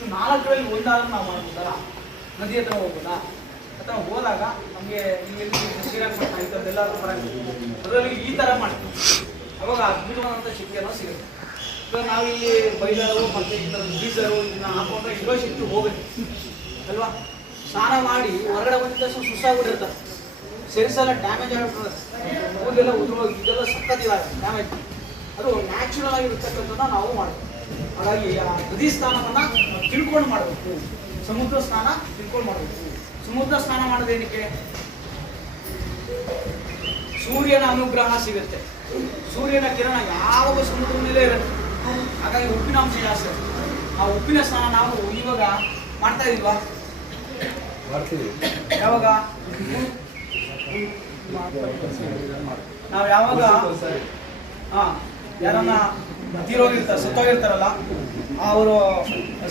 ಇಷ್ಟು ನಾಲ್ಕರಲ್ಲಿ ಒಂದಾದ್ರೂ ನಾವು ಮಾಡ್ಬೋದಲ್ಲ. ನದಿ ಹತ್ರ ಹೋಗೋದಾ ಅಥವಾ ಹೋದಾಗ ನಮಗೆ ಶ್ರೀರಂಗಪಟ್ಟಣ ಇಂಥದ್ದೆಲ್ಲರೂ ಬರೋಂಗಿಲ್ಲ, ಅದರಲ್ಲಿ ಈ ಥರ ಮಾಡ್ತೀವಿ. ಅವಾಗ ಅದ್ಭುತವಾದಂಥ ಶಕ್ತಿಯನ್ನು ಸಿಗುತ್ತೆ. ಇವಾಗ ನಾವಿಲ್ಲಿ ಬೈಲರು ಮತ್ತು ಈ ಥರ ಬೀಜರು ಇದನ್ನ ಹಾಕೊಂಡ್ರೆ ಇರೋ ಶಕ್ತಿ ಹೋಗುತ್ತೆ ಅಲ್ವಾ. ಸ್ನಾನ ಮಾಡಿ ಹೊರಗಡೆ ಬಂದಿದ್ದ ತಕ್ಷಣ ಸುಸ್ತಾಗ್ಬಿಟ್ಟಿರ್ತಾರೆ, ಸೆನ್ಸೆಲ್ಲ ಡ್ಯಾಮೇಜ್ ಆಗಿಬಿಟ್ಟಿರುತ್ತೆ, ಕೂದಲೆಲ್ಲ ಉದುರೋಗಿ ಇದೆಲ್ಲ ಸಕ್ಕತ್ತಿಲ್ಲ ಡ್ಯಾಮೇಜ್. ಅದು ನ್ಯಾಚುರಲ್ ಆಗಿರ್ತಕ್ಕಂಥದ್ದನ್ನ ನಾವು ಮಾಡ್ತೀವಿ. ಹಾಗಾಗಿ ಆ ನದಿ ಸ್ನಾನವನ್ನು ತಿಳ್ಕೊಂಡು ಮಾಡಬೇಕು, ಸಮುದ್ರ ಸ್ನಾನ ತಿಳ್ಕೊಂಡು ಮಾಡಬೇಕು. ಸಮುದ್ರ ಸ್ನಾನ ಮಾಡೋದೇನಕ್ಕೆ? ಸೂರ್ಯನ ಅನುಗ್ರಹ ಸಿಗುತ್ತೆ, ಸೂರ್ಯನ ಕಿರಣ ಯಾವಾಗ ಸಮುದ್ರ ಮೇಲೆ ಇರುತ್ತೆ, ಹಾಗಾಗಿ ಉಪ್ಪಿನಾಂಶ ಜಾಸ್ತಿ ಇರುತ್ತೆ. ಆ ಉಪ್ಪಿನ ಸ್ನಾನ ನಾವು ಇವಾಗ ಮಾಡ್ತಾ ಇದೀವಾ? ಯಾವಾಗ ನಾವು ಯಾವಾಗ ಯಾರನ್ನ ತೀರೋಗಿರ್ತಾರೆ, ಸತ್ತೋಗಿರ್ತಾರಲ್ಲ, ಅವರು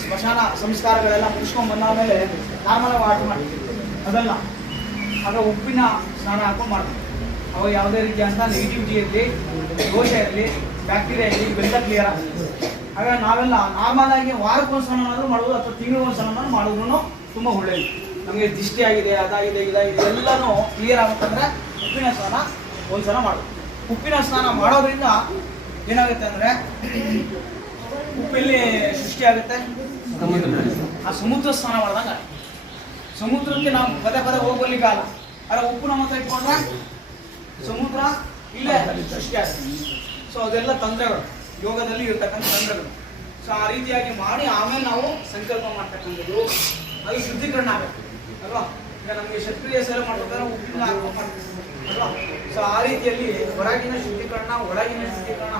ಸ್ಮಶಾನ ಸಂಸ್ಕಾರಗಳೆಲ್ಲ ಮುಗಿಸ್ಕೊಂಡು ಬಂದಾದ್ಮೇಲೆ ನಾರ್ಮಲ್ ಆಗಿ ವಾಟರ್ ಮಾಡ್ತೀವಿ, ಅದಲ್ಲ ಆಗ ಉಪ್ಪಿನ ಸ್ನಾನ ಹಾಕೊಂಡು ಮಾಡ್ತೀವಿ. ಅವಾಗ ಯಾವುದೇ ರೀತಿಯಂಥ ನೆಗೆಟಿವಿಟಿ ಇರಲಿ, ದೋಷ ಇರಲಿ, ಬ್ಯಾಕ್ಟೀರಿಯಾ ಇರಲಿ, ಇವೆಲ್ಲ ಕ್ಲಿಯರ್ ಆಗುತ್ತೆ. ಹಾಗಾಗಿ ನಾವೆಲ್ಲ ನಾರ್ಮಲ್ ಆಗಿ ವಾರಕ್ಕೊಂದು ಸ್ನಾನ ಮಾಡ್ಬೋದು ಅಥವಾ ತಿಂಗಳಿಗೊಂದು ಸ್ನಾನ ಮಾಡಿದ್ರು ತುಂಬ ಒಳ್ಳೆಯದು. ನಮಗೆ ದಿಷ್ಟಿ ಆಗಿದೆ, ಅದಾಗಿದೆ, ಇದಾಗಿದೆ ಎಲ್ಲನೂ ಕ್ಲಿಯರ್ ಆಗುತ್ತಂದ್ರೆ ಉಪ್ಪಿನ ಸ್ನಾನ ಒಂದ್ಸಲ ಮಾಡೋದು. ಉಪ್ಪಿನ ಸ್ನಾನ ಮಾಡೋದ್ರಿಂದ ಏನಾಗುತ್ತೆ ಅಂದರೆ ಉಪ್ಪೆಲ್ಲಿ ಸೃಷ್ಟಿಯಾಗುತ್ತೆ, ಆ ಸಮುದ್ರ ಸ್ನಾನ ಮಾಡಿದಾಗ. ಸಮುದ್ರಕ್ಕೆ ನಾವು ಪದೇ ಪದೇ ಹೋಗ್ಬರ್ಲಿಕ್ಕಾಗಲ್ಲ, ಆದರೆ ಉಪ್ಪು ನಮ್ಮ ಹತ್ರ ಇಟ್ಕೊಂಡ್ರೆ ಸಮುದ್ರ ಇಲ್ಲೇ ಸೃಷ್ಟಿಯಾಗುತ್ತೆ. ಸೊ ಅದೆಲ್ಲ ತಂತ್ರಗಳು, ಯೋಗದಲ್ಲಿ ಇರ್ತಕ್ಕಂಥ ತಂತ್ರಗಳು. ಸೊ ಆ ರೀತಿಯಾಗಿ ಮಾಡಿ ಆಮೇಲೆ ನಾವು ಸಂಕಲ್ಪ ಮಾಡ್ತಕ್ಕಂಥದ್ದು, ಅದು ಶುದ್ಧೀಕರಣ ಆಗಬೇಕು ಅಲ್ವಾ. ಈಗ ನಮಗೆ ಕ್ಷತ್ರಿಯ ಸೇವೆ ಮಾಡ್ಬೇಕಾದ್ರೆ ಉಪ್ಪಿನ ಮಾಡ್ತೀವಿ ಅಲ್ವಾ. ಸೊ ಆ ರೀತಿಯಲ್ಲಿ ಹೊರಗಿನ ಶುದ್ಧೀಕರಣ, ಒಳಗಿನ ಶುದ್ಧೀಕರಣ